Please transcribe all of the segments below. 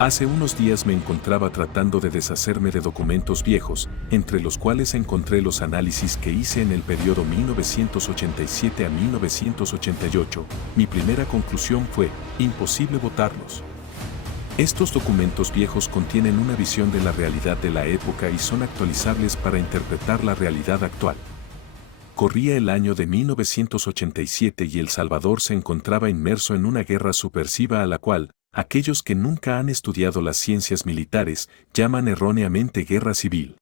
Hace unos días me encontraba tratando de deshacerme de documentos viejos, entre los cuales encontré los análisis que hice en el periodo 1987 a 1988. Mi primera conclusión fue: imposible votarlos. Estos documentos viejos contienen una visión de la realidad de la época y son actualizables para interpretar la realidad actual. Corría el año de 1987 y El Salvador se encontraba inmerso en una guerra subversiva a la cual, aquellos que nunca han estudiado las ciencias militares llaman erróneamente guerra civil.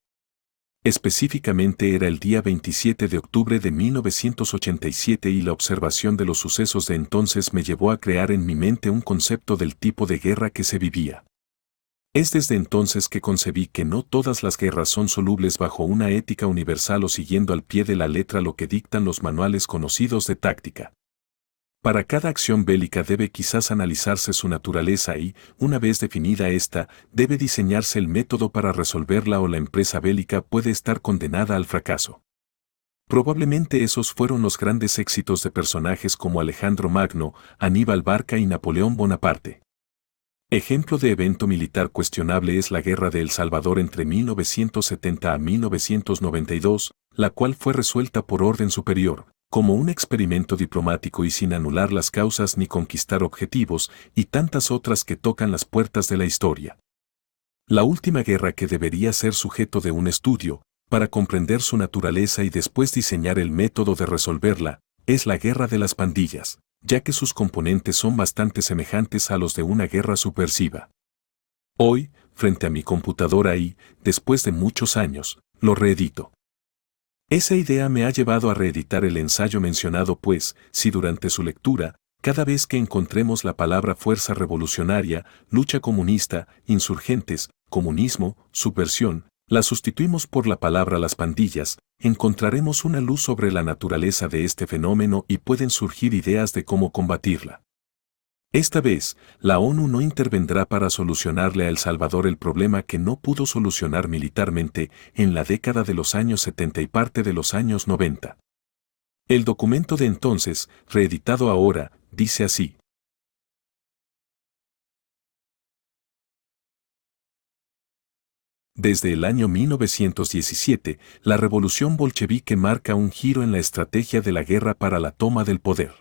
Específicamente era el día 27 de octubre de 1987 y la observación de los sucesos de entonces me llevó a crear en mi mente un concepto del tipo de guerra que se vivía. Es desde entonces que concebí que no todas las guerras son solubles bajo una ética universal o siguiendo al pie de la letra lo que dictan los manuales conocidos de táctica. Para cada acción bélica debe quizás analizarse su naturaleza y, una vez definida esta, debe diseñarse el método para resolverla o la empresa bélica puede estar condenada al fracaso. Probablemente esos fueron los grandes éxitos de personajes como Alejandro Magno, Aníbal Barca y Napoleón Bonaparte. Ejemplo de evento militar cuestionable es la Guerra de El Salvador entre 1970 a 1992, la cual fue resuelta por orden superior, como un experimento diplomático y sin anular las causas ni conquistar objetivos, y tantas otras que tocan las puertas de la historia. La última guerra que debería ser sujeto de un estudio, para comprender su naturaleza y después diseñar el método de resolverla, es la Guerra de las Pandillas, ya que sus componentes son bastante semejantes a los de una guerra subversiva. Hoy, frente a mi computadora y, después de muchos años, lo reedito. Esa idea me ha llevado a reeditar el ensayo mencionado pues, si durante su lectura, cada vez que encontremos la palabra fuerza revolucionaria, lucha comunista, insurgentes, comunismo, subversión, la sustituimos por la palabra las pandillas, encontraremos una luz sobre la naturaleza de este fenómeno y pueden surgir ideas de cómo combatirla. Esta vez, la ONU no intervendrá para solucionarle a El Salvador el problema que no pudo solucionar militarmente en la década de los años 70 y parte de los años 90. El documento de entonces, reeditado ahora, dice así. Desde el año 1917, la revolución bolchevique marca un giro en la estrategia de la guerra para la toma del poder.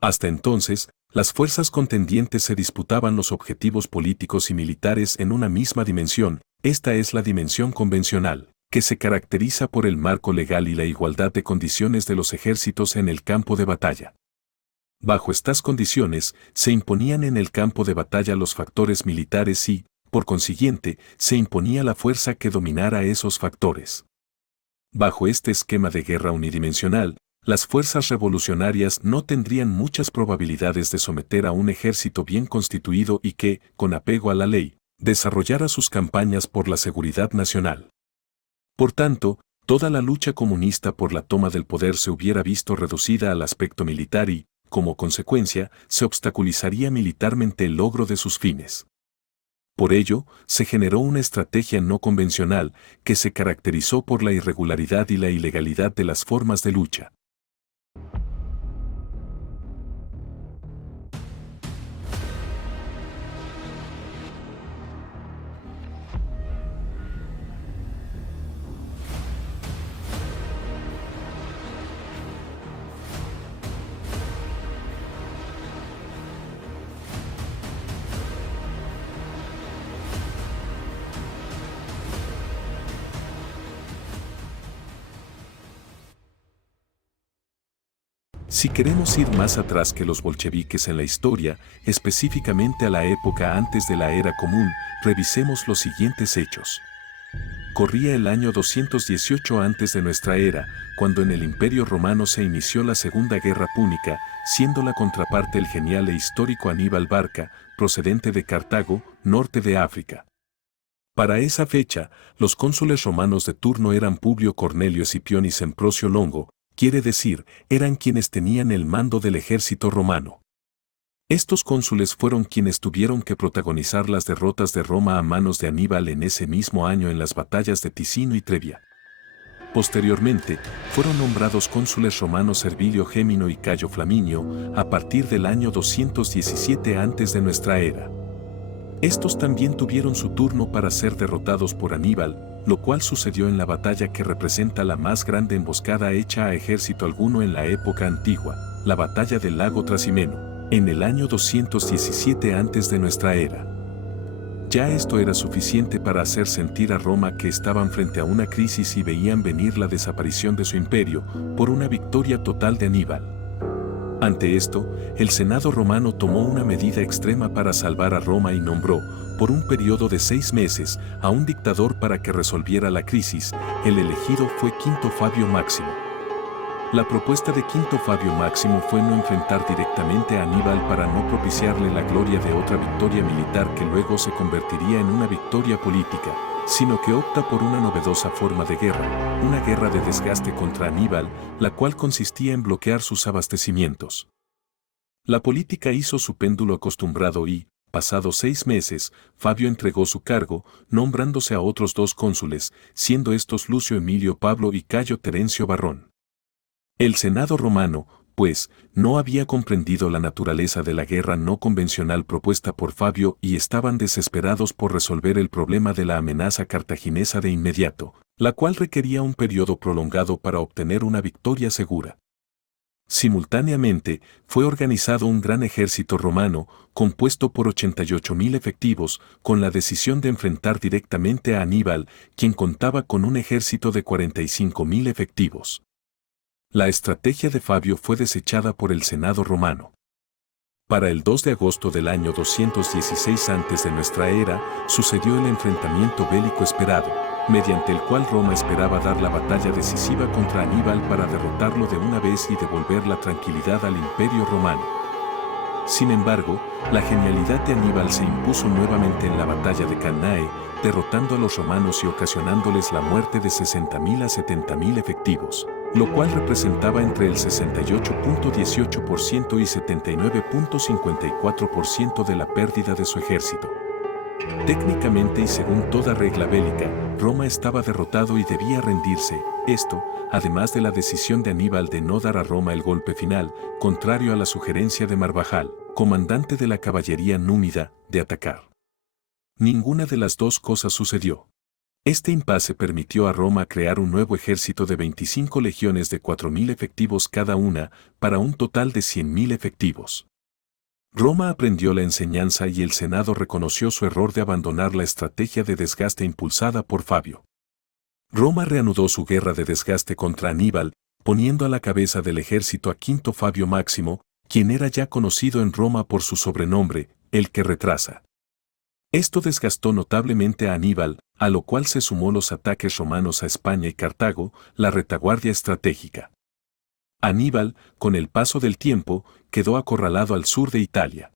Hasta entonces, las fuerzas contendientes se disputaban los objetivos políticos y militares en una misma dimensión, esta es la dimensión convencional, que se caracteriza por el marco legal y la igualdad de condiciones de los ejércitos en el campo de batalla. Bajo estas condiciones, se imponían en el campo de batalla los factores militares y, por consiguiente, se imponía la fuerza que dominara esos factores. Bajo este esquema de guerra unidimensional, las fuerzas revolucionarias no tendrían muchas probabilidades de someter a un ejército bien constituido y que, con apego a la ley, desarrollara sus campañas por la seguridad nacional. Por tanto, toda la lucha comunista por la toma del poder se hubiera visto reducida al aspecto militar y, como consecuencia, se obstaculizaría militarmente el logro de sus fines. Por ello, se generó una estrategia no convencional que se caracterizó por la irregularidad y la ilegalidad de las formas de lucha. Si queremos ir más atrás que los bolcheviques en la historia, específicamente a la época antes de la era común, revisemos los siguientes hechos. Corría el año 218 antes de nuestra era, cuando en el Imperio Romano se inició la Segunda Guerra Púnica, siendo la contraparte el genial e histórico Aníbal Barca, procedente de Cartago, norte de África. Para esa fecha, los cónsules romanos de turno eran Publio Cornelio Escipión y Semprocio Longo, quiere decir, eran quienes tenían el mando del ejército romano. Estos cónsules fueron quienes tuvieron que protagonizar las derrotas de Roma a manos de Aníbal en ese mismo año en las batallas de Ticino y Trebia. Posteriormente, fueron nombrados cónsules romanos Servilio Gémino y Cayo Flaminio a partir del año 217 antes de nuestra era. Estos también tuvieron su turno para ser derrotados por Aníbal, lo cual sucedió en la batalla que representa la más grande emboscada hecha a ejército alguno en la época antigua, la batalla del lago Trasimeno, en el año 217 antes de nuestra era. Ya esto era suficiente para hacer sentir a Roma que estaban frente a una crisis y veían venir la desaparición de su imperio por una victoria total de Aníbal. Ante esto, el Senado romano tomó una medida extrema para salvar a Roma y nombró, por un periodo de 6 meses, a un dictador para que resolviera la crisis. El elegido fue Quinto Fabio Máximo. La propuesta de Quinto Fabio Máximo fue no enfrentar directamente a Aníbal para no propiciarle la gloria de otra victoria militar que luego se convertiría en una victoria política, sino que opta por una novedosa forma de guerra, una guerra de desgaste contra Aníbal, la cual consistía en bloquear sus abastecimientos. La política hizo su péndulo acostumbrado y, pasados 6 meses, Fabio entregó su cargo, nombrándose a otros 2 cónsules, siendo estos Lucio Emilio Pablo y Cayo Terencio Varrón. El Senado romano, pues, no había comprendido la naturaleza de la guerra no convencional propuesta por Fabio y estaban desesperados por resolver el problema de la amenaza cartaginesa de inmediato, la cual requería un periodo prolongado para obtener una victoria segura. Simultáneamente, fue organizado un gran ejército romano, compuesto por 88.000 efectivos, con la decisión de enfrentar directamente a Aníbal, quien contaba con un ejército de 45.000 efectivos. La estrategia de Fabio fue desechada por el Senado romano. Para el 2 de agosto del año 216 antes de nuestra era, sucedió el enfrentamiento bélico esperado, mediante el cual Roma esperaba dar la batalla decisiva contra Aníbal para derrotarlo de una vez y devolver la tranquilidad al Imperio romano. Sin embargo, la genialidad de Aníbal se impuso nuevamente en la batalla de Cannae, derrotando a los romanos y ocasionándoles la muerte de 60.000 a 70.000 efectivos, lo cual representaba entre el 68.18% y 79.54% de la pérdida de su ejército. Técnicamente y según toda regla bélica, Roma estaba derrotado y debía rendirse. Esto, además de la decisión de Aníbal de no dar a Roma el golpe final, contrario a la sugerencia de Marvajal, comandante de la caballería númida, de atacar. Ninguna de las dos cosas sucedió. Este impasse permitió a Roma crear un nuevo ejército de 25 legiones de 4.000 efectivos cada una, para un total de 100.000 efectivos. Roma aprendió la enseñanza y el Senado reconoció su error de abandonar la estrategia de desgaste impulsada por Fabio. Roma reanudó su guerra de desgaste contra Aníbal, poniendo a la cabeza del ejército a Quinto Fabio Máximo, quien era ya conocido en Roma por su sobrenombre, el que retrasa. Esto desgastó notablemente a Aníbal, a lo cual se sumó los ataques romanos a España y Cartago, la retaguardia estratégica. Aníbal, con el paso del tiempo, quedó acorralado al sur de Italia.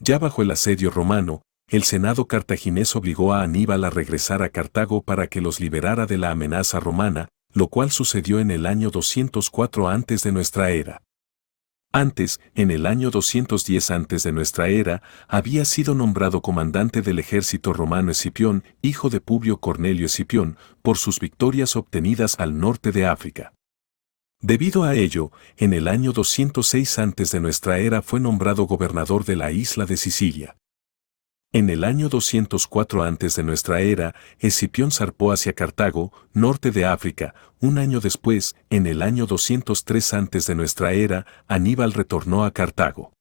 Ya bajo el asedio romano, el Senado cartaginés obligó a Aníbal a regresar a Cartago para que los liberara de la amenaza romana, lo cual sucedió en el año 204 antes de nuestra era. Antes, en el año 210 antes de nuestra era, había sido nombrado comandante del ejército romano Escipión, hijo de Publio Cornelio Escipión, por sus victorias obtenidas al norte de África. Debido a ello, en el año 206 antes de nuestra era fue nombrado gobernador de la isla de Sicilia. En el año 204 antes de nuestra era, Escipión zarpó hacia Cartago, norte de África. Un año después, en el año 203 antes de nuestra era, Aníbal retornó a Cartago.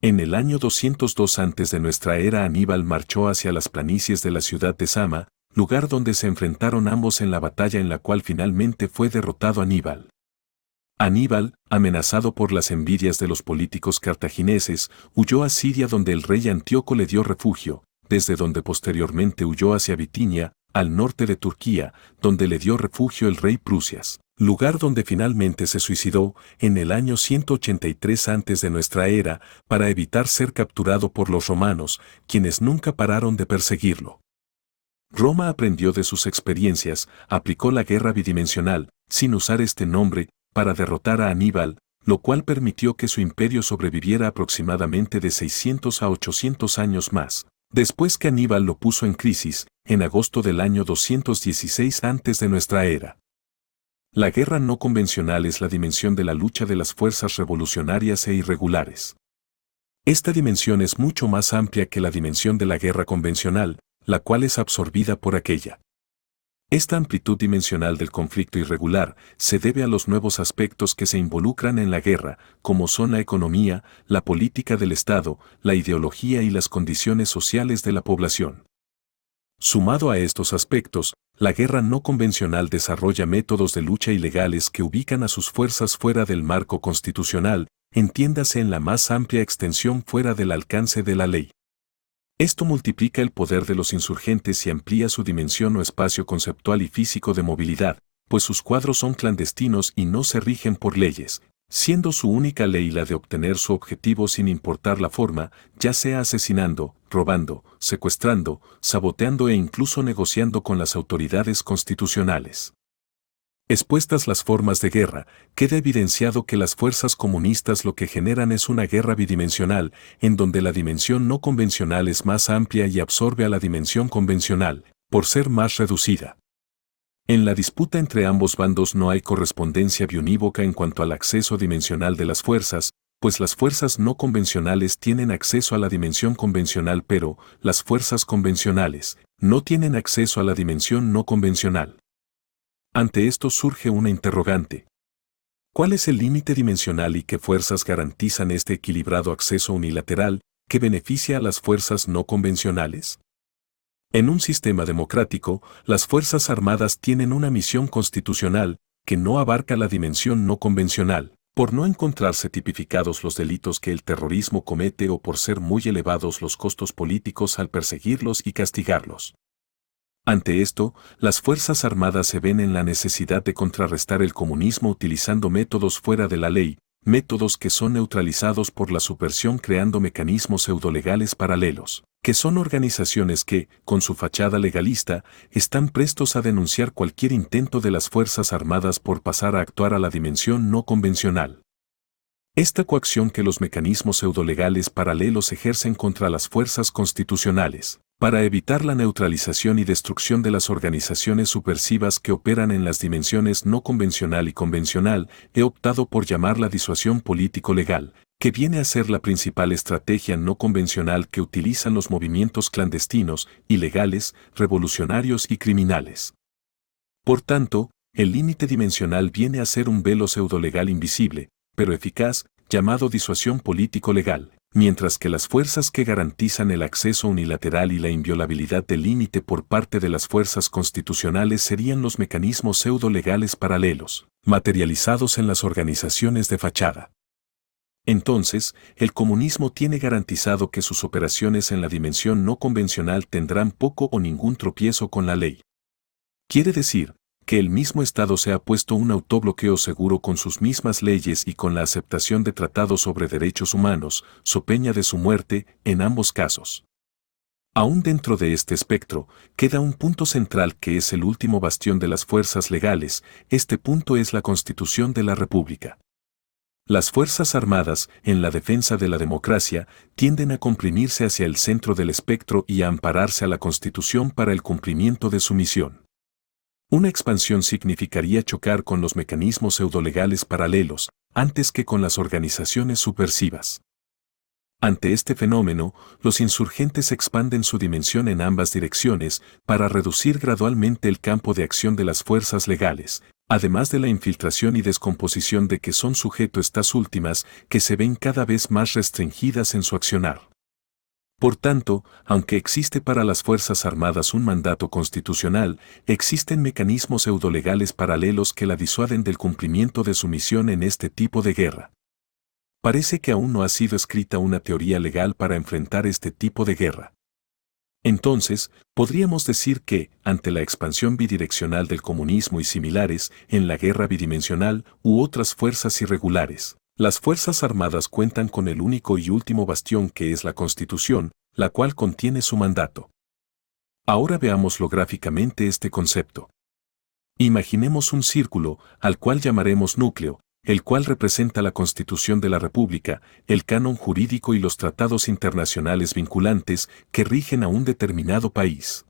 En el año 202 antes de nuestra era, Aníbal marchó hacia las planicies de la ciudad de Sama, lugar donde se enfrentaron ambos en la batalla en la cual finalmente fue derrotado Aníbal. Aníbal, amenazado por las envidias de los políticos cartagineses, huyó a Siria donde el rey Antíoco le dio refugio, desde donde posteriormente huyó hacia Bitinia, al norte de Turquía, donde le dio refugio el rey Prusias, lugar donde finalmente se suicidó en el año 183 antes de nuestra era, para evitar ser capturado por los romanos, quienes nunca pararon de perseguirlo. Roma aprendió de sus experiencias, aplicó la guerra bidimensional, sin usar este nombre, para derrotar a Aníbal, lo cual permitió que su imperio sobreviviera aproximadamente de 600 a 800 años más. Después que Aníbal lo puso en crisis, en agosto del año 216 antes de nuestra era. La guerra no convencional es la dimensión de la lucha de las fuerzas revolucionarias e irregulares. Esta dimensión es mucho más amplia que la dimensión de la guerra convencional, la cual es absorbida por aquella. Esta amplitud dimensional del conflicto irregular se debe a los nuevos aspectos que se involucran en la guerra, como son la economía, la política del Estado, la ideología y las condiciones sociales de la población. Sumado a estos aspectos, la guerra no convencional desarrolla métodos de lucha ilegales que ubican a sus fuerzas fuera del marco constitucional, entiéndase en la más amplia extensión fuera del alcance de la ley. Esto multiplica el poder de los insurgentes y amplía su dimensión o espacio conceptual y físico de movilidad, pues sus cuadros son clandestinos y no se rigen por leyes, siendo su única ley la de obtener su objetivo sin importar la forma, ya sea asesinando, robando, secuestrando, saboteando e incluso negociando con las autoridades constitucionales. Expuestas las formas de guerra, queda evidenciado que las fuerzas comunistas lo que generan es una guerra bidimensional, en donde la dimensión no convencional es más amplia y absorbe a la dimensión convencional, por ser más reducida. En la disputa entre ambos bandos no hay correspondencia bionívoca en cuanto al acceso dimensional de las fuerzas, pues las fuerzas no convencionales tienen acceso a la dimensión convencional, pero las fuerzas convencionales no tienen acceso a la dimensión no convencional. Ante esto surge una interrogante. ¿Cuál es el límite dimensional y qué fuerzas garantizan este equilibrado acceso unilateral que beneficia a las fuerzas no convencionales? En un sistema democrático, las Fuerzas Armadas tienen una misión constitucional que no abarca la dimensión no convencional, por no encontrarse tipificados los delitos que el terrorismo comete o por ser muy elevados los costos políticos al perseguirlos y castigarlos. Ante esto, las Fuerzas Armadas se ven en la necesidad de contrarrestar el comunismo utilizando métodos fuera de la ley, métodos que son neutralizados por la subversión creando mecanismos pseudolegales paralelos, que son organizaciones que, con su fachada legalista, están prestos a denunciar cualquier intento de las Fuerzas Armadas por pasar a actuar a la dimensión no convencional. Esta coacción que los mecanismos pseudolegales paralelos ejercen contra las fuerzas constitucionales, para evitar la neutralización y destrucción de las organizaciones subversivas que operan en las dimensiones no convencional y convencional, he optado por llamarla disuasión político-legal, que viene a ser la principal estrategia no convencional que utilizan los movimientos clandestinos, ilegales, revolucionarios y criminales. Por tanto, el límite dimensional viene a ser un velo pseudolegal invisible, pero eficaz, llamado disuasión político-legal, mientras que las fuerzas que garantizan el acceso unilateral y la inviolabilidad del límite por parte de las fuerzas constitucionales serían los mecanismos pseudo-legales paralelos, materializados en las organizaciones de fachada. Entonces, el comunismo tiene garantizado que sus operaciones en la dimensión no convencional tendrán poco o ningún tropiezo con la ley. Quiere decir, que el mismo Estado se ha puesto un autobloqueo seguro con sus mismas leyes y con la aceptación de tratados sobre derechos humanos, so peña de su muerte, en ambos casos. Aún dentro de este espectro, queda un punto central que es el último bastión de las fuerzas legales, este punto es la Constitución de la República. Las Fuerzas Armadas, en la defensa de la democracia, tienden a comprimirse hacia el centro del espectro y a ampararse a la Constitución para el cumplimiento de su misión. Una expansión significaría chocar con los mecanismos pseudolegales paralelos, antes que con las organizaciones subversivas. Ante este fenómeno, los insurgentes expanden su dimensión en ambas direcciones para reducir gradualmente el campo de acción de las fuerzas legales, además de la infiltración y descomposición de que son sujeto estas últimas, que se ven cada vez más restringidas en su accionar. Por tanto, aunque existe para las Fuerzas Armadas un mandato constitucional, existen mecanismos pseudolegales paralelos que la disuaden del cumplimiento de su misión en este tipo de guerra. Parece que aún no ha sido escrita una teoría legal para enfrentar este tipo de guerra. Entonces, podríamos decir que, ante la expansión bidireccional del comunismo y similares, en la guerra bidimensional u otras fuerzas irregulares, las Fuerzas Armadas cuentan con el único y último bastión que es la Constitución, la cual contiene su mandato. Ahora veámoslo gráficamente este concepto. Imaginemos un círculo, al cual llamaremos núcleo, el cual representa la Constitución de la República, el canon jurídico y los tratados internacionales vinculantes que rigen a un determinado país.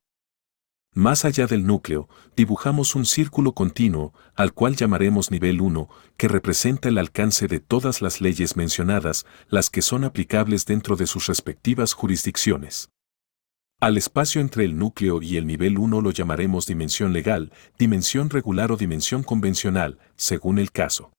Más allá del núcleo, dibujamos un círculo continuo, al cual llamaremos nivel 1, que representa el alcance de todas las leyes mencionadas, las que son aplicables dentro de sus respectivas jurisdicciones. Al espacio entre el núcleo y el nivel 1 lo llamaremos dimensión legal, dimensión regular o dimensión convencional, según el caso.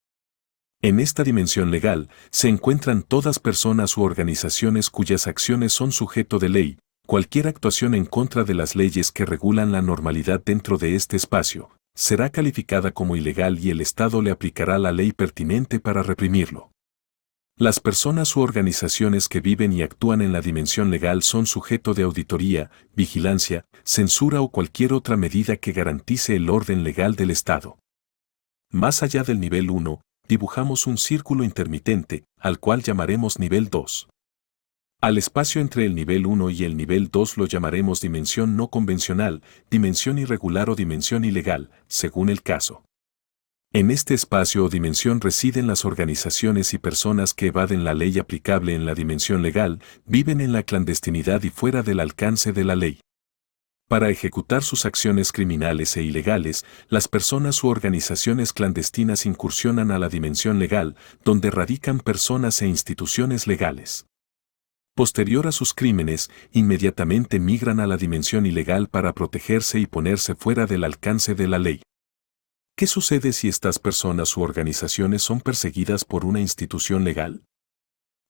En esta dimensión legal se encuentran todas personas u organizaciones cuyas acciones son sujeto de ley. Cualquier actuación en contra de las leyes que regulan la normalidad dentro de este espacio será calificada como ilegal y el Estado le aplicará la ley pertinente para reprimirlo. Las personas u organizaciones que viven y actúan en la dimensión legal son sujeto de auditoría, vigilancia, censura o cualquier otra medida que garantice el orden legal del Estado. Más allá del nivel 1, dibujamos un círculo intermitente, al cual llamaremos nivel 2. Al espacio entre el nivel 1 y el nivel 2 lo llamaremos dimensión no convencional, dimensión irregular o dimensión ilegal, según el caso. En este espacio o dimensión residen las organizaciones y personas que evaden la ley aplicable en la dimensión legal, viven en la clandestinidad y fuera del alcance de la ley. Para ejecutar sus acciones criminales e ilegales, las personas u organizaciones clandestinas incursionan a la dimensión legal, donde radican personas e instituciones legales. Posterior a sus crímenes, inmediatamente migran a la dimensión ilegal para protegerse y ponerse fuera del alcance de la ley. ¿Qué sucede si estas personas u organizaciones son perseguidas por una institución legal?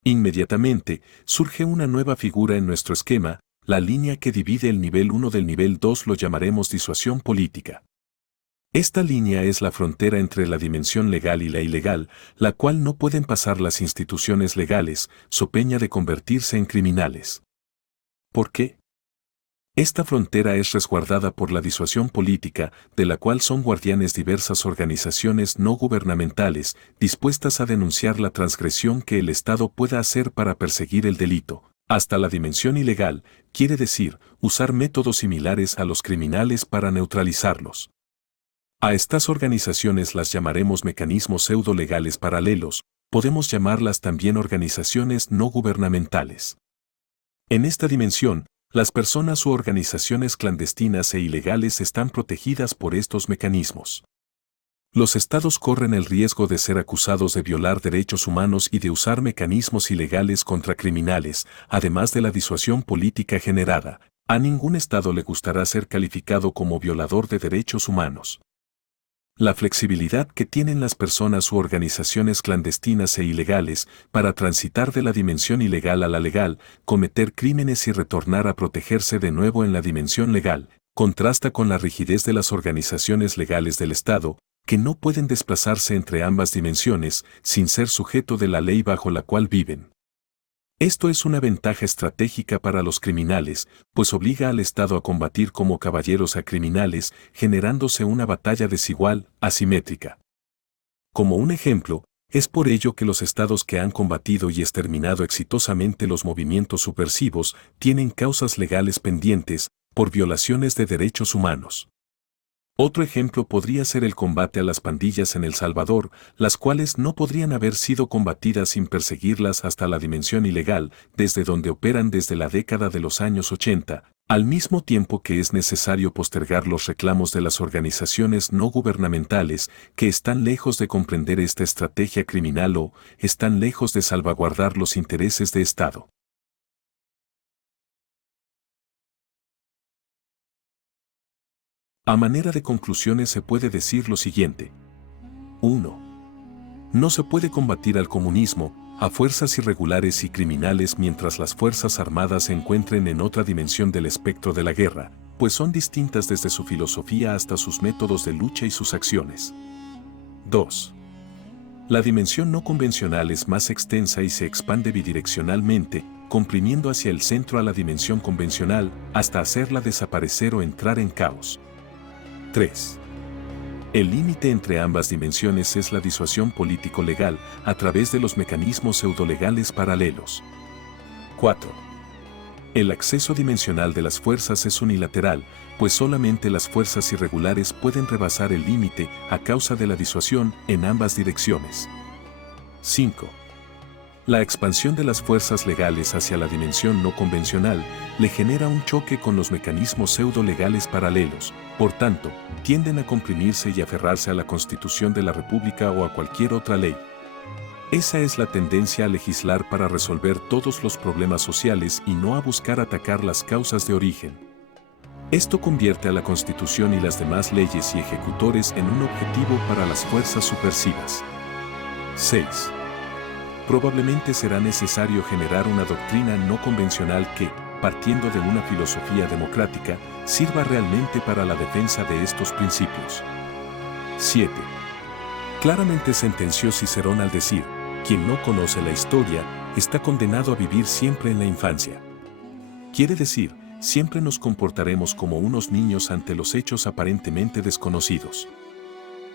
Inmediatamente, surge una nueva figura en nuestro esquema, la línea que divide el nivel 1 del nivel 2 lo llamaremos disuasión política. Esta línea es la frontera entre la dimensión legal y la ilegal, la cual no pueden pasar las instituciones legales, so peña de convertirse en criminales. ¿Por qué? Esta frontera es resguardada por la disuasión política, de la cual son guardianes diversas organizaciones no gubernamentales, dispuestas a denunciar la transgresión que el Estado pueda hacer para perseguir el delito. Hasta la dimensión ilegal, quiere decir, usar métodos similares a los criminales para neutralizarlos. A estas organizaciones las llamaremos mecanismos pseudo-legales paralelos, podemos llamarlas también organizaciones no gubernamentales. En esta dimensión, las personas u organizaciones clandestinas e ilegales están protegidas por estos mecanismos. Los estados corren el riesgo de ser acusados de violar derechos humanos y de usar mecanismos ilegales contra criminales, además de la disuasión política generada. A ningún estado le gustará ser calificado como violador de derechos humanos. La flexibilidad que tienen las personas u organizaciones clandestinas e ilegales para transitar de la dimensión ilegal a la legal, cometer crímenes y retornar a protegerse de nuevo en la dimensión legal, contrasta con la rigidez de las organizaciones legales del Estado, que no pueden desplazarse entre ambas dimensiones sin ser sujeto de la ley bajo la cual viven. Esto es una ventaja estratégica para los criminales, pues obliga al Estado a combatir como caballeros a criminales, generándose una batalla desigual, asimétrica. Como un ejemplo, es por ello que los estados que han combatido y exterminado exitosamente los movimientos subversivos tienen causas legales pendientes por violaciones de derechos humanos. Otro ejemplo podría ser el combate a las pandillas en El Salvador, las cuales no podrían haber sido combatidas sin perseguirlas hasta la dimensión ilegal, desde donde operan desde la década de los años 80, al mismo tiempo que es necesario postergar los reclamos de las organizaciones no gubernamentales, que están lejos de comprender esta estrategia criminal o están lejos de salvaguardar los intereses de Estado. A manera de conclusiones se puede decir lo siguiente. 1. No se puede combatir al comunismo a fuerzas irregulares y criminales mientras las fuerzas armadas se encuentren en otra dimensión del espectro de la guerra, pues son distintas desde su filosofía hasta sus métodos de lucha y sus acciones. 2. La dimensión no convencional es más extensa y se expande bidireccionalmente, comprimiendo hacia el centro a la dimensión convencional hasta hacerla desaparecer o entrar en caos. 3. El límite entre ambas dimensiones es la disuasión político-legal a través de los mecanismos pseudolegales paralelos. 4. El acceso dimensional de las fuerzas es unilateral, pues solamente las fuerzas irregulares pueden rebasar el límite a causa de la disuasión en ambas direcciones. 5. La expansión de las fuerzas legales hacia la dimensión no convencional le genera un choque con los mecanismos pseudo-legales paralelos, por tanto, tienden a comprimirse y aferrarse a la Constitución de la República o a cualquier otra ley. Esa es la tendencia a legislar para resolver todos los problemas sociales y no a buscar atacar las causas de origen. Esto convierte a la Constitución y las demás leyes y ejecutores en un objetivo para las fuerzas subversivas. 6. Probablemente será necesario generar una doctrina no convencional que, partiendo de una filosofía democrática, sirva realmente para la defensa de estos principios. 7. Claramente sentenció Cicerón al decir, quien no conoce la historia, está condenado a vivir siempre en la infancia. Quiere decir, siempre nos comportaremos como unos niños ante los hechos aparentemente desconocidos.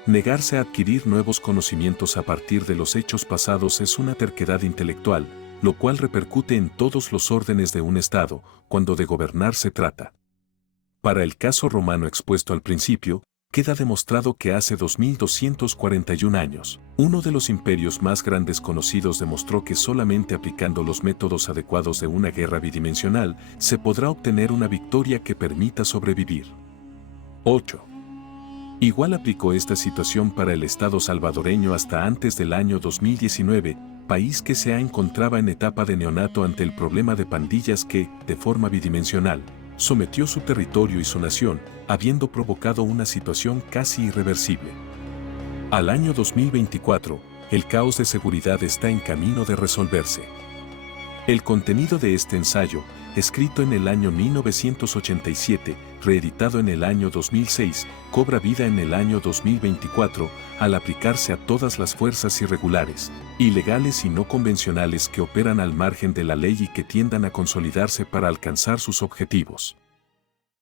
Negarse a adquirir nuevos conocimientos a partir de los hechos pasados es una terquedad intelectual, lo cual repercute en todos los órdenes de un Estado, cuando de gobernar se trata. Para el caso romano expuesto al principio, queda demostrado que hace 2241 años, uno de los imperios más grandes conocidos demostró que solamente aplicando los métodos adecuados de una guerra bidimensional se podrá obtener una victoria que permita sobrevivir. 8. Igual aplicó esta situación para el Estado salvadoreño hasta antes del año 2019, país que se encontraba en etapa de neonato ante el problema de pandillas que, de forma bidimensional, sometió su territorio y su nación, habiendo provocado una situación casi irreversible. Al año 2024, el caos de seguridad está en camino de resolverse. El contenido de este ensayo, escrito en el año 1987, reeditado en el año 2006, cobra vida en el año 2024 al aplicarse a todas las fuerzas irregulares, ilegales y no convencionales que operan al margen de la ley y que tiendan a consolidarse para alcanzar sus objetivos.